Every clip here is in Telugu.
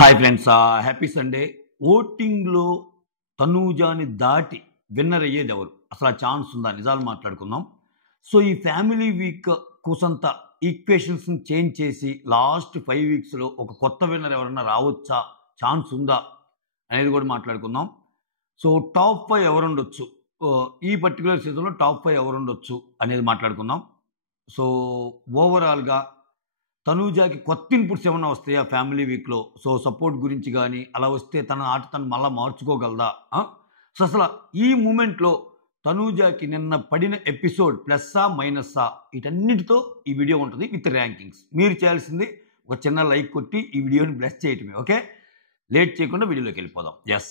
Hi friends, happy Sunday. ఓటింగ్లో తనూజాని దాటి విన్నర్ అయ్యేది ఎవరు? అసలు ఆ ఛాన్స్ ఉందా? నిజాలు మాట్లాడుకుందాం. సో ఈ ఫ్యామిలీ వీక్ కూసంత ఈక్వేషన్స్ని చేంజ్ చేసి లాస్ట్ 5 వీక్స్లో ఒక కొత్త విన్నర్ ఎవరన్నా రావచ్చా, ఛాన్స్ ఉందా అనేది కూడా మాట్లాడుకుందాం. సో టాప్ 5 ఎవరుండొచ్చు, ఈ పర్టికులర్ సీజన్లో టాప్ 5 ఎవరుండొచ్చు అనేది మాట్లాడుకుందాం. సో ఓవరాల్గా తనూజాకి కొత్త ఇన్పుట్స్ ఏమన్నా వస్తాయా ఫ్యామిలీ వీక్లో? సో సపోర్ట్ గురించి కానీ అలా వస్తే తన ఆట తను మళ్ళీ మార్చుకోగలదా? సో అసలు ఈ మూమెంట్లో తనూజాకి నిన్న పడిన ఎపిసోడ్ ప్లస్సా మైనస్సా వీటన్నిటితో ఈ వీడియో ఉంటుంది విత్ ర్యాంకింగ్స్. మీరు చేయాల్సింది ఒక చిన్న లైక్ కొట్టి ఈ వీడియోని బ్లెస్ చేయటమే. ఓకే, లేట్ చేయకుండా వీడియోలోకి వెళ్ళిపోదాం. ఎస్,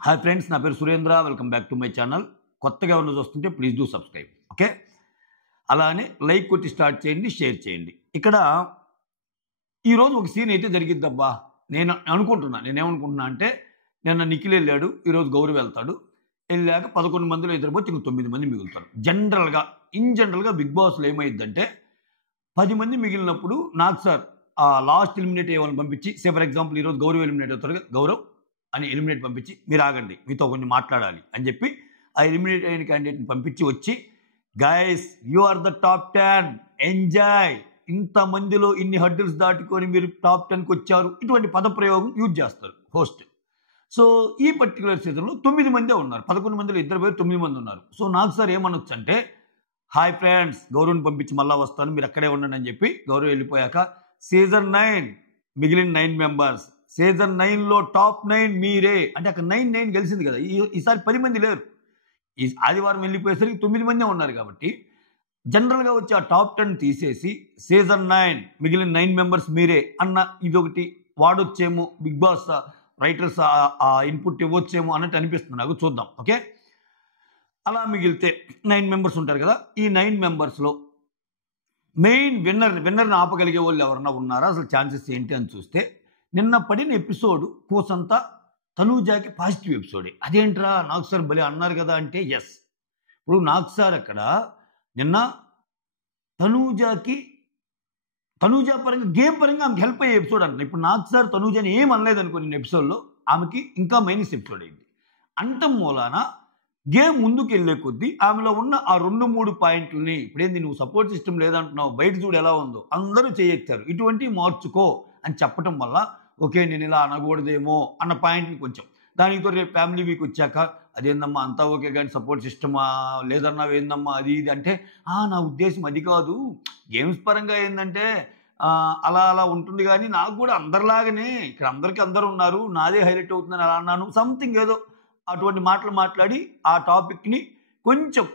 హాయ్ ఫ్రెండ్స్, నా పేరు Surendra. Welcome back to my channel. కొత్తగా ఎవరైనా చూస్తుంటే ప్లీజ్ డూ సబ్స్క్రైబ్. ఓకే, అలానే లైక్ కొట్టి స్టార్ట్ చేయండి, షేర్ చేయండి. ఇక్కడ ఈరోజు ఒక సీన్ అయితే జరిగిద్దబ్బా. నేను నేనేమనుకుంటున్నా అంటే, నిన్న నిఖిల్ వెళ్ళాడు, ఈరోజు గౌరవ్ వెళ్తాడు. వెళ్ళాక 11 మందిలో ఇద్దరు పోతే ఇంక 9 మంది మిగులుతారు. ఇన్ జనరల్గా బిగ్ బాస్లో ఏమైందంటే 10 మంది మిగిలినప్పుడు నాకు సార్ లాస్ట్ ఎలిమినేట్ అయ్యేవాళ్ళని పంపించి, సే ఫర్ ఎగ్జాంపుల్ ఈరోజు గౌరవ్ ఎలిమినేట్ అవుతారు, గౌరవ్ అని ఎలిమినేట్ పంపించి మీరు ఆగండి మీతో కొన్ని మాట్లాడాలి అని చెప్పి ఆ ఎలిమినేట్ అయిన క్యాండిడేట్ని పంపించి వచ్చి, guys you are the top 10, enjoy, ఇంతమందిలో ఇన్ని హడ్డిల్స్ దాటుకొని మీరు టాప్ 10కి వచ్చారు, ఇటువంటి పదప్రయోగం యూజ్ చేస్తారు హోస్ట్. సో ఈ పర్టికులర్ సీజన్లో 9 మందే ఉన్నారు. 11 మందిలో ఇద్దరు పేరు 9 మంది ఉన్నారు. సో నాకు సార్ ఏమనొచ్చు అంటే, హాయ్ ఫ్రెండ్స్, గౌరవ్ని పంపించి మళ్ళీ వస్తాను, మీరు అక్కడే ఉండండి అని చెప్పి గౌరవ్ వెళ్ళిపోయాక సీజన్ 9 మిగిలిన 9 మెంబర్స్, సీజన్ 9లో టాప్ 9 మీరే అంటే అక్కడ 9 గెలిచింది కదా. ఈసారి 10 మంది లేరు. ఈ ఆదివారం వెళ్ళిపోయేసరికి 9 మందే ఉన్నారు కాబట్టి జనరల్గా వచ్చి ఆ టాప్ 10 తీసేసి సీజన్ 9 మిగిలిన 9 మెంబర్స్ మీరే అన్న ఇదొకటి వాడొచ్చేమో, బిగ్ బాస్ రైటర్స్ ఆ ఇన్పుట్ ఇవ్వచ్చేమో అన్నట్టు అనిపిస్తుంది నాకు. చూద్దాం. ఓకే, అలా మిగిలితే 9 మెంబర్స్ ఉంటారు కదా. ఈ 9 మెంబర్స్లో మెయిన్ విన్నర్ని ఆపగలిగే వాళ్ళు ఎవరన్నా ఉన్నారా, అసలు ఛాన్సెస్ ఏంటి అని చూస్తే, నిన్న పడిన ఎపిసోడ్ కోసంతా తనూజాకి పాజిటివ్ ఎపిసోడే. అదేంట్రా నాకు సార్ భలే అన్నారు కదా అంటే, ఎస్, ఇప్పుడు నాకు సార్ అక్కడ నిన్న తనూజా పరంగా గేమ్ పరంగా ఆమెకి హెల్ప్ అయ్యే ఎపిసోడ్ అంటున్నా. ఇప్పుడు నాకు సార్ తనూజాని ఏం అనలేదు అనుకో నేను ఎపిసోడ్లో, ఆమెకి ఇంకా మైనస్ ఎపిసోడ్ అయింది. అంటం మూలాన గేమ్ ముందుకు వెళ్ళే కొద్దీ ఆమెలో ఉన్న ఆ 2-3 పాయింట్లని, ఇప్పుడేంది నువ్వు సపోర్ట్ సిస్టమ్ లేదంటున్నావు, బయట చూడు ఎలా ఉందో, అందరూ చేయెత్తారు, ఇటువంటి మార్చుకో అని చెప్పడం వల్ల ఓకే నేను ఇలా అనకూడదేమో అన్న పాయింట్ని కొంచెం దానితో రేపు ఫ్యామిలీ వీక్ వచ్చాక అదేందమ్మా అంతా ఓకే కానీ సపోర్ట్ సిస్టమా లేదన్నావు ఏందమ్మా అది ఇది అంటే, నా ఉద్దేశం అది కాదు, గేమ్స్ పరంగా ఏంటంటే అలా ఉంటుంది కానీ నాకు కూడా అందరిలాగానే ఇక్కడ అందరూ ఉన్నారు, నాదే హైలైట్ అవుతుందని అలా అన్నాను, సంథింగ్ ఏదో అటువంటి మాటలు మాట్లాడి ఆ టాపిక్ని కొంచెం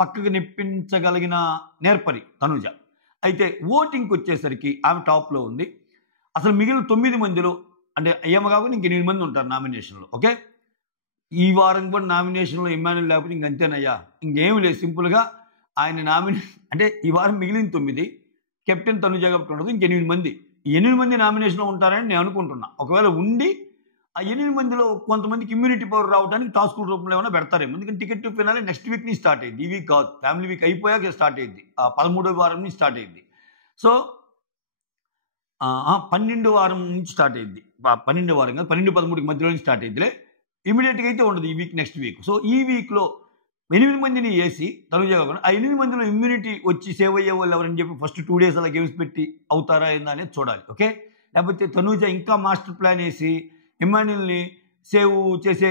పక్కకు నెప్పించగలిగిన నేర్పరి తనూజ. అయితే ఓటింగ్కి వచ్చేసరికి ఆమె టాప్లో ఉంది. అసలు మిగిలిన 9 మందిలో అంటే ఏమో కాకుండా ఇంక 8 మంది ఉంటారు నామినేషన్లో. ఓకే, ఈ వారం కూడా నామినేషన్లో ఇమ్మాన్యుల్ లేకపోతే ఇంకంతేనయ్యా, ఇంకేమి లేదు, సింపుల్గా ఆయన అంటే ఈ వారం మిగిలిన 9 కెప్టెన్ తనూజ కాబట్టి ఉండదు, ఇంక 8 మంది. ఈ 8 మంది నామినేషన్లో ఉంటారని నేను అనుకుంటున్నా. ఒకవేళ ఉండి ఆ 8 మందిలో కొంతమందికి ఇమ్యూనిటీ పవర్ రావడానికి టాస్క్ రూపంలో ఏమైనా పెడతారేమో. ఎందుకంటే ticket to finale next week నుంచి స్టార్ట్ అయ్యింది, ఈ వీక్ కాదు, ఫ్యామిలీ వీక్ అయిపోయాక స్టార్ట్ అయ్యింది, 13వ వారం నుంచి స్టార్ట్ అయ్యింది. సో 12వ వారం నుంచి స్టార్ట్ అయ్యింది, 12వ వారం కాదు 12-13 మధ్యలో నుంచి స్టార్ట్ అయ్యిందిలే. ఇమీడియట్గా అయితే ఉండదు ఈ వీక్, నెక్స్ట్ వీక్. సో ఈ వీక్లో 8 మందిని వేసి తనూజ కాకుండా ఆ 8 మందిలో ఇమ్యూనిటీ వచ్చి సేవ్ అయ్యే వాళ్ళు ఎవరని చెప్పి ఫస్ట్ 2 days అలా గేమ్స్ పెట్టి అవుతారా ఏందా అనేది చూడాలి. ఓకే, లేకపోతే తనూజ ఇంకా మాస్టర్ ప్లాన్ వేసి ఇమ్మాన్యుల్ని సేవ్ చేసే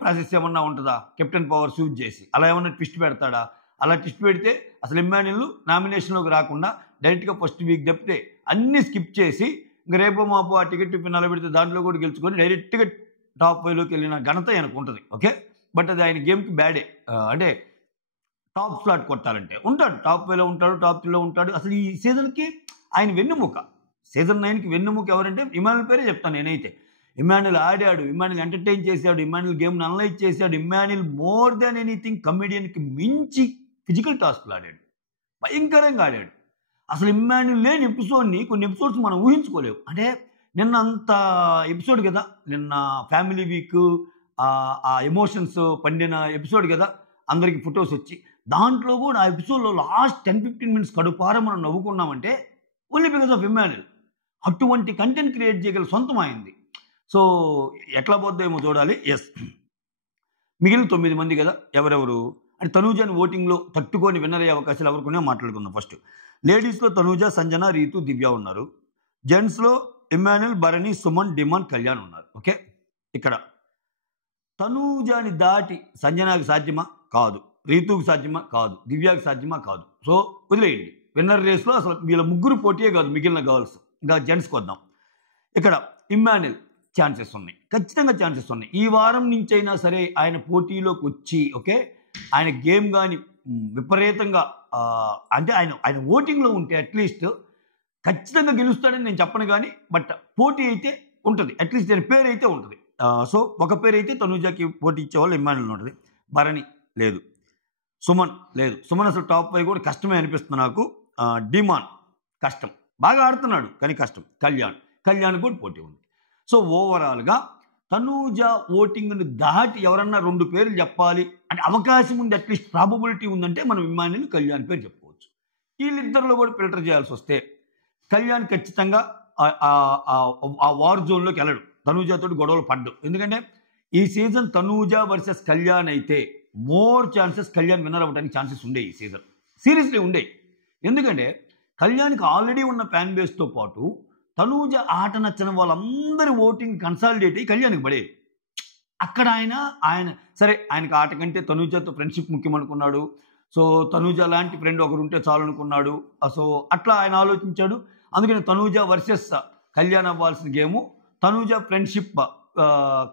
ప్రాసెస్ ఏమన్నా ఉంటుందా, కెప్టెన్ పవర్స్ యూజ్ చేసి అలా ఏమన్నా ట్విస్ట్ పెడతాడా? అలా ట్విస్ట్ పెడితే అసలు ఇమ్మాన్యుల్ నామినేషన్లోకి రాకుండా డైరెక్ట్గా ఫస్ట్ వీక్ తప్పితే అన్నీ స్కిప్ చేసి ఇంక రేపో మాపో ఆ టికెట్ ఫినాలో పెడితే దాంట్లో కూడా గెలుచుకొని డైరెక్ట్గా టాప్ 5లోకి వెళ్ళిన ఘనత ఆయనకు ఉంటుంది. ఓకే, బట్ అది ఆయన గేమ్కి బ్యాడే. అంటే టాప్ స్లాట్ కొట్టాలంటే ఉంటాడు, టాప్ 5లో ఉంటాడు, టాప్ 3లో ఉంటాడు. అసలు ఈ సీజన్కి ఆయన వెన్నుముక, సీజన్ 9కి వెన్నుముక ఎవరంటే ఇమ్మాన్యుల్ పేరే చెప్తాను నేనైతే. ఇమ్మాన్యుల్ ఆడాడు, ఇమ్మాన్యుల్ ఎంటర్టైన్ చేశాడు, ఇమ్మాన్యుల్ గేమ్ని అనలైజ్ చేశాడు, ఇమ్మాన్యుల్ మోర్ దాన్ ఎనీథింగ్ కమెడియన్కి మించి ఫిజికల్ టాస్క్లు ఆడాడు, భయంకరంగా ఆడాడు. అసలు ఇమ్మాన్యుల్ లేని ఎపిసోడ్ని కొన్ని ఎపిసోడ్స్ మనం ఊహించుకోలేవు. అంటే నిన్న అంత ఎపిసోడ్ కదా, నిన్న ఫ్యామిలీ వీక్ ఆ ఎమోషన్స్ పండిన ఎపిసోడ్ కదా, అందరికి ఫొటోస్ వచ్చి దాంట్లో కూడా ఆ ఎపిసోడ్లో లాస్ట్ 10-15 minutes కడుపార మనం నవ్వుకున్నామంటే ఓన్లీ బికాస్ ఆఫ్ ఇమ్మాన్యుల్. అటువంటి కంటెంట్ క్రియేట్ చేయగల సొంతం అయింది. సో ఎట్లా పోద్దేమో చూడాలి. ఎస్, మిగిలిన 9 మంది కదా, ఎవరెవరు అంటే తనూజాని ఓటింగ్లో తట్టుకొని విన్నర్ అయ్యే అవకాశాలు ఎవరికొనే మాట్లాడుకుందాం. ఫస్ట్ లేడీస్లో తనూజ, సంజన, రీతు, దివ్య ఉన్నారు. జెంట్స్లో ఇమ్మాన్యుల్, భరణి, సుమన్, డిమాన్, కళ్యాణ్ ఉన్నారు. ఓకే, ఇక్కడ తనూజాని దాటి సంజనాకి సాధ్యమా? కాదు. రీతుకు సాధ్యమా? కాదు. దివ్యాకి సాధ్యమా? కాదు. సో వదిలేయండి. విన్నర్ రేస్లో అసలు వీళ్ళ ముగ్గురు పోటీయే కాదు, మిగిలిన గర్ల్స్. ఇంకా జెంట్స్కి వద్దాం. ఇక్కడ ఇమ్మాన్యుల్ ఛాన్సెస్ ఉన్నాయి, ఖచ్చితంగా ఛాన్సెస్ ఉన్నాయి. ఈ వారం నుంచి అయినా సరే ఆయన పోటీలోకి వచ్చి ఓకే, ఆయన గేమ్ కానీ విపరీతంగా అంటే ఆయన ఓటింగ్లో ఉంటే అట్లీస్ట్ ఖచ్చితంగా గెలుస్తాడని నేను చెప్పను కానీ, బట్ పోటీ అయితే ఉంటుంది, అట్లీస్ట్ ఆయన పేరు అయితే ఉంటుంది. సో ఒక పేరు అయితే తనూజాకి పోటీ ఇచ్చేవాళ్ళు ఇమ్మాన్యుల్ ఉంటుంది. భరణి లేదు, సుమన్ లేదు. సుమన్ అసలు టాప్ 5 కూడా కష్టమే అనిపిస్తుంది నాకు. డిమాన్ కష్టం, బాగా ఆడుతున్నాడు కానీ కష్టం. కళ్యాణ్ కూడా పోటీ ఉంది. సో ఓవరాల్గా తనూజ ఓటింగ్ను దాటి ఎవరన్నా 2 పేర్లు చెప్పాలి అంటే అవకాశం ఉంది, అట్లీస్ట్ ప్రాబబిలిటీ ఉందంటే మనం ఇమ్మాన్యుల్, కళ్యాణ్ పేరు చెప్పుకోవచ్చు. వీళ్ళిద్దరిలో కూడా ఫిల్టర్ చేయాల్సి వస్తే కళ్యాణ్ ఖచ్చితంగా ఆ వార్ జోన్లోకి వెళ్ళడు. తనూజతో గొడవలు పడ్డు. ఎందుకంటే ఈ సీజన్ తనూజ వర్సెస్ కళ్యాణ్ అయితే మోర్ ఛాన్సెస్ కళ్యాణ్ విన్నర్ అవ్వడానికి ఛాన్సెస్ ఉండే ఈ సీజన్, సీరియస్లీ ఉండే. ఎందుకంటే కళ్యాణ్కి ఆల్రెడీ ఉన్న ఫ్యాన్ బేస్తో పాటు తనూజ ఆట నచ్చిన వాళ్ళందరి ఓటింగ్ కన్సాలిడేట్ అయ్యి కళ్యాణ్కి పడేది. అక్కడ ఆయన సరే, ఆయనకు ఆట కంటే తనూజతో ఫ్రెండ్షిప్ ముఖ్యం అనుకున్నాడు. సో తనూజ లాంటి ఫ్రెండ్ ఒకరు ఉంటే చాలు అనుకున్నాడు. సో అట్లా ఆయన ఆలోచించాడు. అందుకని తనూజ వర్సెస్ కళ్యాణ్ అవ్వాల్సిన గేము తనూజ ఫ్రెండ్షిప్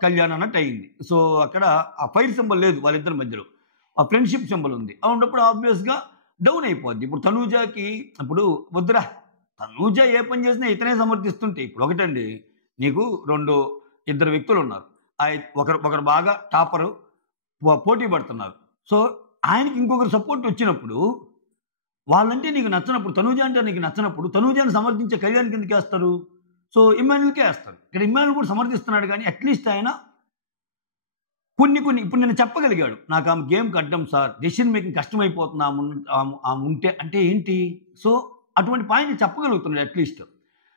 కళ్యాణ్ అన్నట్టు అయింది. సో అక్కడ ఆ ఫైర్ సింబల్ లేదు వాళ్ళిద్దరి మధ్యలో, ఆ ఫ్రెండ్షిప్ సింబల్ ఉంది. ఉన్నప్పుడు ఆబ్వియస్గా డౌన్ అయిపోద్ది. ఇప్పుడు తనూజకి ఇప్పుడు వద్దురా, తనూజ ఏ పని చేసినా ఇతనే సమర్థిస్తుంటే, ఇప్పుడు ఒకటండి, నీకు ఇద్దరు వ్యక్తులు ఉన్నారు. ఒకరు బాగా టాపరు పోటీ పడుతున్నారు. సో ఆయనకి ఇంకొకరు సపోర్ట్ వచ్చినప్పుడు వాళ్ళంటే నీకు నచ్చినప్పుడు, తనూజ అంటే నీకు నచ్చినప్పుడు తనూజాని సమర్థించే కళ్యాణ్కి ఎందుకు వేస్తారు? సో ఇమ్మాన్యుల్కే వేస్తారు. ఇక్కడ ఇమ్మాన్యుల్ కూడా సమర్థిస్తున్నాడు కానీ అట్లీస్ట్ ఆయన కొన్ని ఇప్పుడు నేను చెప్పగలిగాడు, నాకు ఆమె గేమ్కి అడ్డం సార్, డెసిషన్ మేకింగ్ కష్టమైపోతుంది ఆమె ఉంటే అంటే ఏంటి. సో అటువంటి పాయింట్లు చెప్పగలుగుతున్నాడు అట్లీస్ట్.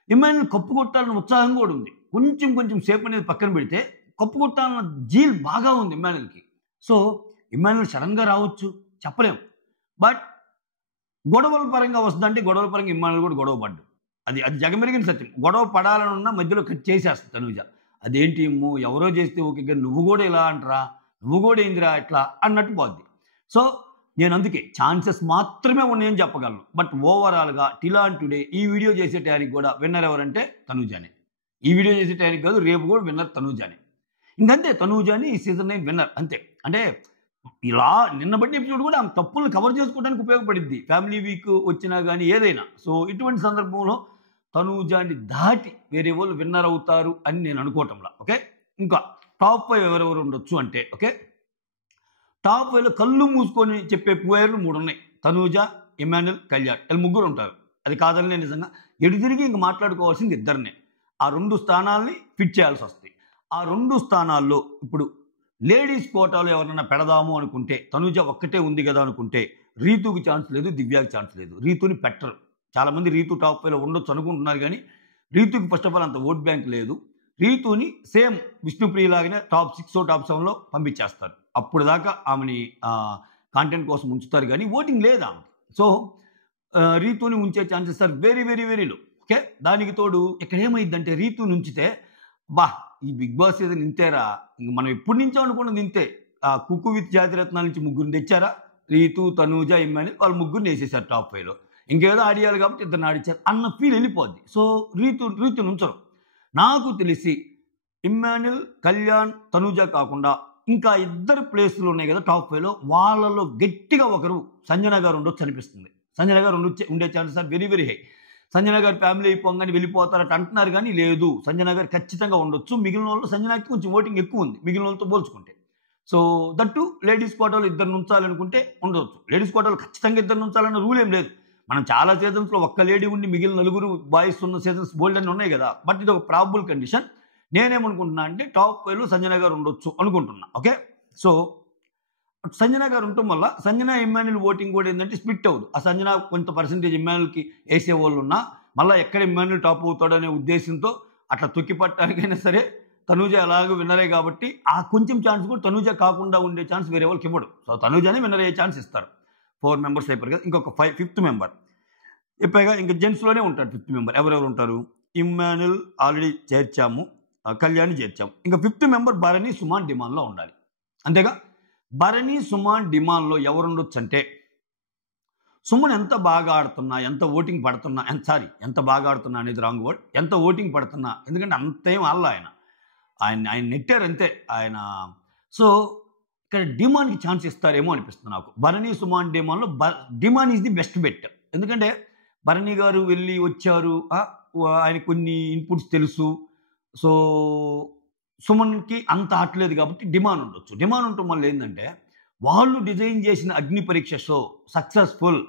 ఇమ్మాన్యుల్ కప్పు కొట్టాలన్న ఉత్సాహం కూడా ఉంది. కొంచెం సేపు అనేది పక్కన పెడితే కప్పు కొట్టాలన్న జీల్ బాగా ఉంది ఇమ్మాన్యుల్కి. సో ఇమ్మాన్యుల్ సడన్గా రావచ్చు, చెప్పలేం. బట్ గొడవల పరంగా వస్తుందంటే గొడవల పరంగా ఇమ్మాన్యుల్ కూడా గొడవ పడ్డు. అది జగమెరిగిన సత్యం. గొడవ పడాలనున్నా మధ్యలో కట్ చేసేస్తుంది తనూజ. అదేంటి ఎవరో చేస్తే ఓకే, నువ్వు కూడా ఇలా అంటరా, నువ్వు కూడా ఏందిరా ఇట్లా అన్నట్టు పోద్ది. సో నేను అందుకే ఛాన్సెస్ మాత్రమే ఉన్నాయని చెప్పగలను. బట్ ఓవరాల్గా టిలాన్ టుడే ఈ వీడియో చేసే టైంకి కూడా విన్నర్ ఎవరంటే తనూజానే. ఈ వీడియో చేసే టైంకి కాదు, రేపు కూడా విన్నర్ తనూజానే. ఇంకంతే, తనూజాని ఈ సీజన్ 9 విన్నర్ అంతే. అంటే ఇలా నిన్న బట్టి ఎపిసోడ్ కూడా ఆమె తప్పులను కవర్ చేసుకోవడానికి ఉపయోగపడింది, ఫ్యామిలీ వీక్ వచ్చినా కానీ ఏదైనా. సో ఇటువంటి సందర్భంలో తనూజాని దాటి వేరే వాళ్ళు విన్నర్ అవుతారు అని నేను అనుకోవటంలా. ఓకే, ఇంకా టాప్ 5 ఎవరెవరు ఉండొచ్చు అంటే ఓకే, టాప్ 5లో కళ్ళు మూసుకొని చెప్పే ప్లేయర్లు 3 ఉన్నాయి. తనూజ, ఇమ్మాన్యుల్, కళ్యాణ్, వీళ్ళు 3 ఉంటారు. అది కాదని నిజంగా ఎటు తిరిగి ఇంక మాట్లాడుకోవాల్సింది ఇద్దరినే. ఆ 2 స్థానాల్ని ఫిట్ చేయాల్సి వస్తాయి. ఆ 2 స్థానాల్లో ఇప్పుడు లేడీస్ కోటాలో ఎవరైనా పెడదాము అనుకుంటే తనూజ ఒక్కటే ఉంది కదా అనుకుంటే రీతుకి ఛాన్స్ లేదు, దివ్యాకి ఛాన్స్ లేదు. రీతుని పెట్టరు. చాలామంది రీతు టాప్ 5లో ఉండొచ్చు అనుకుంటున్నారు కానీ రీతుకి ఫస్ట్ ఆఫ్ ఆల్ అంత ఓట్ బ్యాంక్ లేదు. రీతుని సేమ్ విష్ణుప్రియలాగానే టాప్ 6 టాప్ 7లో పంపించేస్తారు. అప్పుడు దాకా ఆమెని కాంటెంట్ కోసం ఉంచుతారు కానీ ఓటింగ్ లేదు ఆమె. సో రీతుని ఉంచే chances are very very very low. Okay, దానికి తోడు ఇక్కడ ఏమైందంటే రీతుని ఉంచితే ఈ బిగ్ బాస్ సీజన్ ఇంతేరా, ఇంక మనం ఎప్పటి నుంచో అనుకున్నది ఇంతే. కుక్కు విత్ జాతిరత్నాల నుంచి 3 తెచ్చారా, రీతు, తనూజ, ఇమ్మాన్యుల్, వాళ్ళు 3 వేసేసారు టాప్ 5లో. ఇంకేదో ఆడియాలి కాబట్టి 2 ఆడిచ్చారు అన్న ఫీల్ వెళ్ళిపోద్ది. సో రీతుని ఉంచరు. నాకు తెలిసి ఇమ్మాన్యుల్, కళ్యాణ్, తనూజ కాకుండా ఇంకా 2 ప్లేసులు ఉన్నాయి కదా టాప్ 5లో, వాళ్ళలో గట్టిగా ఒకరు సంజన గారు ఉండొచ్చు అనిపిస్తుంది. సంజన గారు ఉండే chances are very very high. Sanjana garu family అయిపోగానే వెళ్ళిపోతారట అంటున్నారు కానీ లేదు, సంజన గారు ఖచ్చితంగా ఉండొచ్చు. మిగిలిన వాళ్ళు సంజనకి కొంచెం ఓటింగ్ ఎక్కువ ఉంది మిగిలిన వాళ్ళతో పోల్చుకుంటే. సో దట్టు లేడీస్ కోటాలో 2 ఉంచాలనుకుంటే ఉండవచ్చు. లేడీస్ కోటాలో ఖచ్చితంగా 2 ఉంచాలన్న రూల్ ఏం లేదు. మనం చాలా సీజన్స్లో ఒక్క లేడీ ఉండి మిగిలిన 4 బాయ్స్ ఉన్న సీజన్స్ బోల్డ్ అని ఉన్నాయి కదా. బట్ ఇది ఒక ప్రాబుల్ కండిషన్. నేనేమనుకుంటున్నా అంటే టాప్ 5లో సంజన గారు ఉండొచ్చు అనుకుంటున్నా. ఓకే, సో సంజన గారు ఉండటం వల్ల సంజన ఇమ్మాన్యుల్ ఓటింగ్ కూడా ఏంటంటే స్ప్లిట్ అవ్వదు. ఆ సంజన కొంత పర్సెంటేజ్ ఇమ్మాన్యుల్కి వేసే వాళ్ళు ఉన్నా మళ్ళీ ఎక్కడ ఇమ్మాన్యుల్ టాప్ అవుతాడు అనే ఉద్దేశంతో అట్లా తొక్కి పట్టడానికైనా సరే తనూజ ఎలాగో విన్నరే కాబట్టి ఆ కొంచెం ఛాన్స్ కూడా తనూజ కాకుండా ఉండే ఛాన్స్ వేరే వాళ్ళకి ఇవ్వడు. సో తనూజనే విన్నర్ అయ్యే ఛాన్స్ ఇస్తారు. 4 మెంబర్స్ అయిపోయారు కదా, ఇంకొక 5th మెంబర్ చెప్పాగా. ఇంకా జెంట్స్లోనే ఉంటాడు 5th మెంబర్. ఎవరెవరు ఉంటారు? ఇమ్మాన్యుల్ ఆల్రెడీ చేర్చాము, కళ్యాణ్ చేర్చాము. ఇంకా 5th మెంబర్ భరణి, సుమాన్, డిమాన్లో ఉండాలి. అంతేగా. భరణి, సుమాన్, డిమాన్లో ఎవరు ఉండొచ్చు అంటే సుమన్ ఎంత బాగా ఆడుతున్నా, ఎంత ఓటింగ్ పడుతున్నా, ఎంత బాగా ఆడుతున్నా అనేది రాంగ్ వర్డ్, ఎంత ఓటింగ్ పడుతున్నా, ఎందుకంటే అంతేం ఆడలా ఆయన నెట్టారు అంతే ఆయన. సో ఇక్కడ డిమాన్కి ఛాన్స్ ఇస్తారేమో అనిపిస్తుంది నాకు. భరణి, సుమాన్, డిమాన్లో Demon is the best bet. ఎందుకంటే భరణి గారు వెళ్ళి వచ్చారు, ఆయన కొన్ని ఇన్పుట్స్ తెలుసు. సో సుమన్కి అంత ఆటలేదు కాబట్టి డిమాండ్ ఉండొచ్చు. డిమాండ్ ఉండటం వల్ల ఏంటంటే వాళ్ళు డిజైన్ చేసిన అగ్ని పరీక్ష షో సక్సెస్ఫుల్.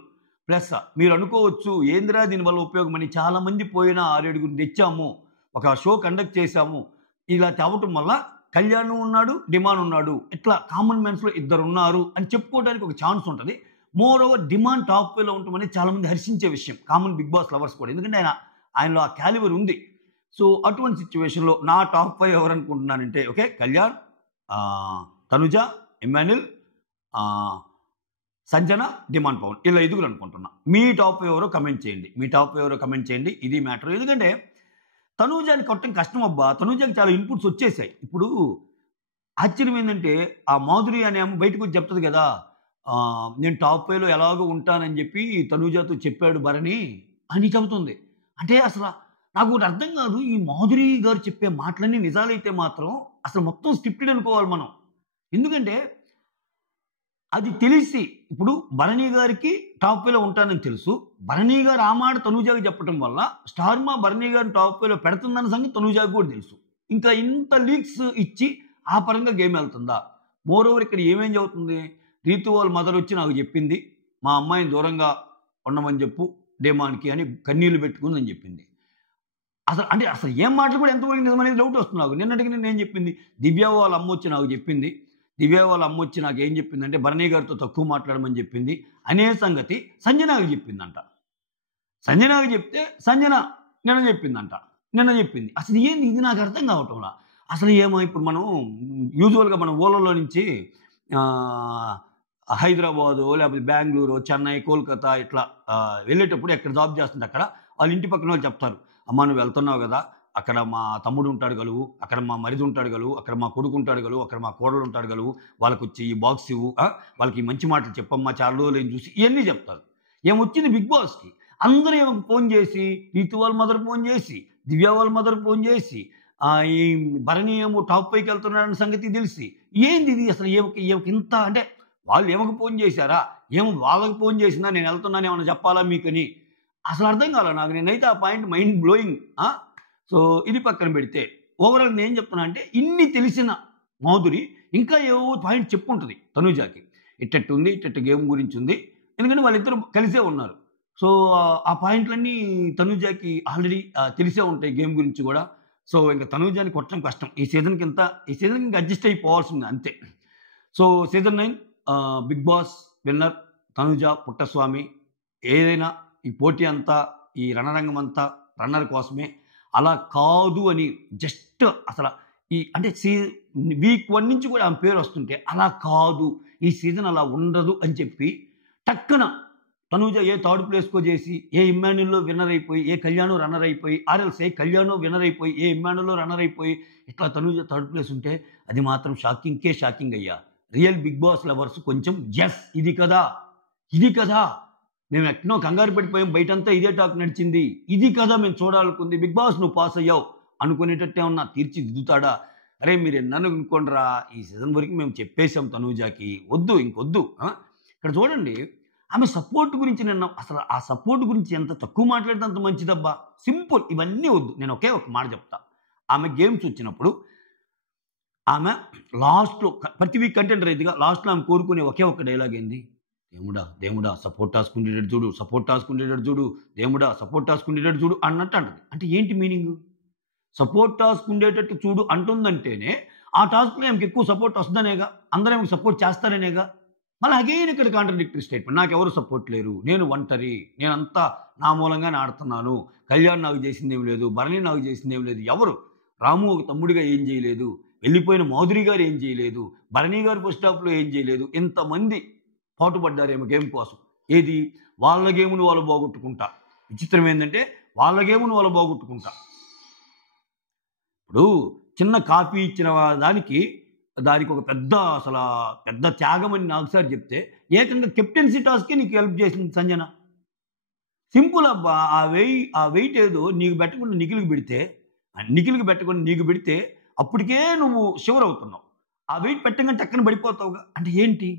ప్లస్ మీరు అనుకోవచ్చు ఏందిరా దీనివల్ల ఉపయోగం అని. చాలామంది పోయిన 6-7 తెచ్చాము, ఒక షో కండక్ట్ చేశాము, ఇలా తేవటం వల్ల కళ్యాణ్ ఉన్నాడు, డిమాండ్ ఉన్నాడు, ఇట్లా కామన్ మ్యాన్స్లో 2 ఉన్నారు అని చెప్పుకోవడానికి ఒక ఛాన్స్ ఉంటుంది. మోర్ ఓవర్ డిమాండ్ టాప్ వేలో ఉండటం అనేది చాలామంది హర్షించే విషయం, కామన్ బిగ్ బాస్ లవర్స్ కూడా. ఎందుకంటే ఆయనలో ఆ క్యాలిబర్ ఉంది. సో అటువంటి సిచ్యువేషన్లో నా టాప్ 5 ఎవరు అనుకుంటున్నానంటే okay, Kalyan, Tanuja, Emmanuel, Sanjana, Demon Pavan, ఇలా 5 అనుకుంటున్నా. మీ టాప్ ఎవరో కమెంట్ చేయండి. ఇది మ్యాటర్. ఎందుకంటే తనూజాని కొట్టడం కష్టం అబ్బా. తనూజాకి చాలా ఇన్పుట్స్ వచ్చేసాయి. ఇప్పుడు ఆశ్చర్యం ఏంటంటే ఆ మాధురి అనే ఆమె బయటకు వచ్చి చెప్తుంది కదా, నేను టాప్ 5లో ఎలాగో ఉంటానని చెప్పి తనూజాతో చెప్పాడు భరణి అని చెబుతుంది. అంటే అసలు నాకు ఒకటి అర్థం కాదు, ఈ మాధురి గారు చెప్పే మాటలన్నీ నిజాలైతే మాత్రం అసలు మొత్తం స్క్రిప్టెడ్ అనుకోవాలి మనం. ఎందుకంటే అది తెలిసి ఇప్పుడు భరణి గారికి టాప్ 5లో ఉంటానని తెలుసు. భరణి గారు ఆ మాట తనూజాకి చెప్పడం వల్ల స్టార్మా భరణి గారిని టాప్ 5లో పెడుతుందన్న సంగతి తనూజాకి కూడా తెలుసు. ఇంకా ఇంత లీక్స్ ఇచ్చి ఆ పరంగా గేమ్ వెళ్తుందా? మోర్ ఓవర్ ఇక్కడ ఏమేం చదువుతుంది, రీతు వాళ్ళ మదర్ వచ్చి నాకు చెప్పింది మా అమ్మాయిని దూరంగా ఉండమని చెప్పు డేమాన్కి అని కన్నీళ్లు పెట్టుకుందని చెప్పింది. అసలు ఏం మాటలు కూడా ఎంతవరకు నిజమనేది డౌట్ వస్తుంది నాకు. నిన్నటికి నేను చెప్పింది దివ్య వాళ్ళ అమ్మ వచ్చి నాకు చెప్పింది. దివ్య వాళ్ళ అమ్మ వచ్చి నాకు ఏం చెప్పిందంటే భరణి గారితో తక్కువ మాట్లాడమని చెప్పింది అనే సంగతి సంజనాకి చెప్పిందంట. సంజనాకి చెప్తే సంజన నిన్న చెప్పింది. అసలు ఏంది ఇది నాకు అర్థం కావటంలా. అసలు ఏమో ఇప్పుడు మనం యూజువల్గా మనం ఓలలో నుంచి హైదరాబాదు లేకపోతే బెంగళూరు, చెన్నై, కోల్కతా ఇట్లా వెళ్ళేటప్పుడు ఎక్కడ జాబ్ చేస్తుంటే అక్కడ వాళ్ళ ఇంటి పక్కన వాళ్ళు చెప్తారు, అమ్మ నువ్వు వెళ్తున్నావు కదా, అక్కడ మా తమ్ముడు ఉంటాడు గలువు, అక్కడ మా మరిది ఉంటాడు గలువు, అక్కడ మా కొడుకు ఉంటాడు గలువు, అక్కడ మా కోడలు ఉంటాడు గలువు, వాళ్ళకి వచ్చి ఈ బాక్స్ ఇవ్వు, వాళ్ళకి మంచి మాటలు చెప్పమ్మా, చాలా రోజులు చూసి ఇవన్నీ చెప్తారు. ఏమొచ్చింది బిగ్ బాస్కి అందరూ ఏమో ఫోన్ చేసి, రీతు వాళ్ళ మదర్ ఫోన్ చేసి, దివ్య వాళ్ళ మదర్ ఫోన్ చేసి, ఈ భరణి ఏమో టాప్ 5కి వెళ్తున్నాడన్న సంగతి తెలిసి ఏంది ఇది అసలు ఏమకి ఇంత అంటే వాళ్ళు ఏమకు ఫోన్ చేశారా, ఏమో వాళ్ళకి ఫోన్ చేసినా నేను వెళ్తున్నాను ఏమన్నా చెప్పాలా మీకని అసలు అర్థం కాలే నాకు. నేనైతే ఆ పాయింట్ మైండ్ బ్లోయింగ్. సో ఇది పక్కన పెడితే ఓవరాల్ నేను చెప్తున్నా అంటే ఇన్ని తెలిసిన మాధురి ఇంకా ఏవో పాయింట్ చెప్పుంటుంది తనూజాకి, ఇట్టట్టు గేమ్ గురించి ఉంది, ఎందుకంటే వాళ్ళిద్దరు కలిసే ఉన్నారు. సో ఆ పాయింట్లన్నీ తనూజాకి ఆల్రెడీ తెలిసే ఉంటాయి గేమ్ గురించి కూడా. సో ఇంకా తనూజాని కొట్టడం కష్టం ఈ సీజన్కి ఇంకా అడ్జస్ట్ అయిపోవాల్సింది అంతే. So season 9 Bigg Boss winner Tanuja Puttaswamy. ఏదైనా ఈ పోటీ అంతా ఈ రణరంగం అంతా రన్నర్ కోసమే, అలా కాదు అని జస్ట్ అసలు అంటే వీక్ 1 నుంచి కూడా ఆమె పేరు వస్తుంటే అలా కాదు ఈ సీజన్ అలా ఉండదు అని చెప్పి టక్కున తనూజ ఏ 3rd ప్లేస్కో చేసి, ఏ ఇమ్మాన్యుల్లో విన్నర్ అయిపోయి, ఏ కళ్యాణ్ రన్నర్ అయిపోయి, ఆర్ఎల్స్ ఏ కళ్యాణ్ విన్నర్ అయిపోయి, ఏ ఇమ్మాన్యుల్లో రన్నర్ అయిపోయి, ఇట్లా తనూజ 3rd ప్లేస్ ఉంటే అది మాత్రం షాకింగ్ అయ్యా. రియల్ బిగ్ బాస్ లవర్స్ కొంచెం ఎస్ ఇది కదా మేము ఎక్కడో కంగారు పడిపోయాం, బయటంతా ఇదే టాక్ నడిచింది, ఇది కదా మేము చూడాలనుకుంది, బిగ్ బాస్ నువ్వు పాస్ అయ్యావు అనుకునేటట్టే ఉన్నా తీర్చిదిద్దుతాడా? అరే మీరు ఎన్నను అనుకోండిరా, ఈ సీజన్ వరకు మేము చెప్పేశాం తనూజాకి ఇంకొద్దు. ఇక్కడ చూడండి ఆమె సపోర్ట్ గురించి నిన్న అసలు ఆ సపోర్ట్ గురించి ఎంత తక్కువ మాట్లాడితే అంత మంచిదబ్బా. సింపుల్, ఇవన్నీ వద్దు. నేను ఒకే ఒక మాట చెప్తా. ఆమె గేమ్స్ వచ్చినప్పుడు ఆమె లాస్ట్లో ప్రతి వీక్ కంటెంట్ రైతుగా లాస్ట్లో ఆమె కోరుకునే ఒకే ఒక డైలాగ్ ఏంది, దేవుడా సపోర్ట్ టాస్క్ ఉండేటట్టు చూడు, దేవుడా సపోర్ట్ టాస్క్ ఉండేటట్టు చూడు అన్నట్టు అంటది. అంటే ఏంటి మీనింగ్? సపోర్ట్ టాస్క్ ఉండేటట్టు చూడు అంటుందంటేనే ఆ టాస్క్లో ఆమెకి ఎక్కువ సపోర్ట్ వస్తుందనేగా, అందరూ ఆమెకు సపోర్ట్ చేస్తారనేగా. మళ్ళీ అగైన్ ఇక్కడ కాంట్రడిక్టరీ స్టేట్మెంట్. నాకెవరు సపోర్ట్ లేరు, నేను ఒంటరి, నేనంతా నా మూలంగానే ఆడుతున్నాను, కళ్యాణ్ నాకు చేసిందేం లేదు, భరణి నాకు చేసిందేం లేదు, ఎవరు రాము ఒక తమ్ముడిగా ఏం చేయలేదు, వెళ్ళిపోయిన మాధురి గారు ఏం చేయలేదు, భరణి గారు ఫస్ట్ హాఫ్లో ఏం చేయలేదు, ఇంతమంది పాటుపడ్డారేమో గేమ్ కోసం. ఏది వాళ్ళ గేమును వాళ్ళు పోగొట్టుకుంటా. విచిత్రం ఏంటంటే వాళ్ళ గేమును వాళ్ళు పోగొట్టుకుంటా. ఇప్పుడు చిన్న కాఫీ ఇచ్చిన దానికి ఒక పెద్ద త్యాగం అని నాకు సార్ చెప్తే ఏకంగా కెప్టెన్సీ టాస్కే నీకు హెల్ప్ చేసింది సంజన. సింపుల్ అబ్బా. ఆ వెయిట్ ఏదో నీకు పెట్టకుండా నిఖిల్కి పెట్టకుండా నీకు పెడితే అప్పటికే నువ్వు షివర్ అవుతున్నావు. ఆ వెయిట్ పెట్టగానే టక్కన పడిపోతావుగా. అంటే ఏంటి,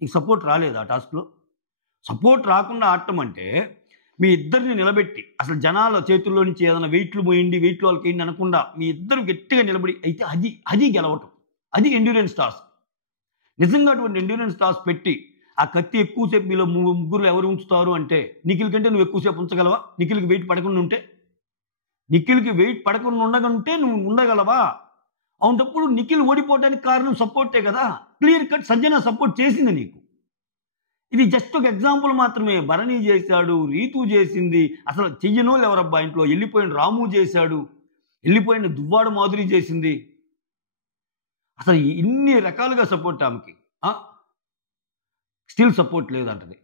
నీకు సపోర్ట్ రాలేదు ఆ టాస్క్లో? సపోర్ట్ రాకుండా ఆడటం అంటే మీ ఇద్దరిని నిలబెట్టి అసలు జనాల చేతుల్లో నుంచి ఏదైనా వెయిట్లు పోయింది, వెయిట్లు వాళ్ళకి ఏంటి అనకుండా మీ ఇద్దరు గట్టిగా నిలబడి అయితే అది గెలవటం. అది ఎండ్యూరెన్స్ టాస్క్. నిజంగా అటువంటి ఎండ్యూరెన్స్ టాస్క్ పెట్టి ఆ కత్తి ఎక్కువసేపు మీలో ముగ్గురు ఎవరు ఉంచుతారు అంటే నిఖిల్ కంటే నువ్వు ఎక్కువసేపు ఉంచగలవా? నిఖిల్కి వెయిట్ పడకుండా ఉంటే, నిఖిల్కి వెయిట్ పడకుండా ఉండగంటే నువ్వు ఉండగలవా? అవునప్పుడు నిఖిల్ ఓడిపోవడానికి కారణం సపోర్టే కదా. క్లియర్ కట్ సంజన సపోర్ట్ చేసింది నీకు. ఇది జస్ట్ ఒక ఎగ్జాంపుల్ మాత్రమే. భరణి చేశాడు, రీతు చేసింది, అసలు చెయ్యనోళ్ళు ఎవరబ్బా ఇంట్లో, వెళ్ళిపోయిన రాము చేశాడు, వెళ్ళిపోయిన దువ్వాడ మాధురి చేసింది. అసలు ఇన్ని రకాలుగా సపోర్ట్ ఆమెకి, స్టిల్ సపోర్ట్ లేదంటది.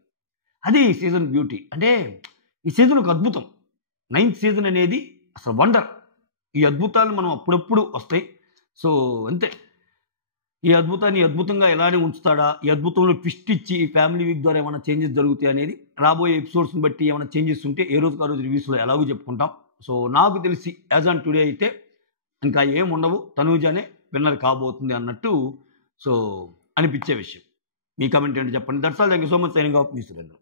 అది ఈ సీజన్ బ్యూటీ. అంటే ఈ సీజన్ ఒక అద్భుతం. 9th సీజన్ అనేది అసలు వండర్. ఈ అద్భుతాలు మనం అప్పుడప్పుడు వస్తాయి. సో అంతే. ఈ అద్భుతాన్ని అద్భుతంగా ఎలానే ఉంచుతాడా, ఈ అద్భుతంలో ట్విస్ట్ ఇచ్చి ఈ ఫ్యామిలీ వీక్ ద్వారా ఏమైనా చేంజెస్ జరుగుతాయి అనేది రాబోయే ఎపిసోడ్స్ని బట్టి ఏమైనా చేంజెస్ ఉంటే ఏ రోజుకి ఆ రోజు రివ్యూస్లో ఎలాగో చెప్పుకుంటాం. సో నాకు తెలిసి యాజ్ ఆన్ టుడే అయితే ఇంకా ఏం ఉండవు, తనూజానే విన్నర్ కాబోతుంది అన్నట్టు సో అనిపించే విషయం. మీ కమెంట్ ఏంటి చెప్పండి. That's all. Thank you so much. Signing off me Surendra.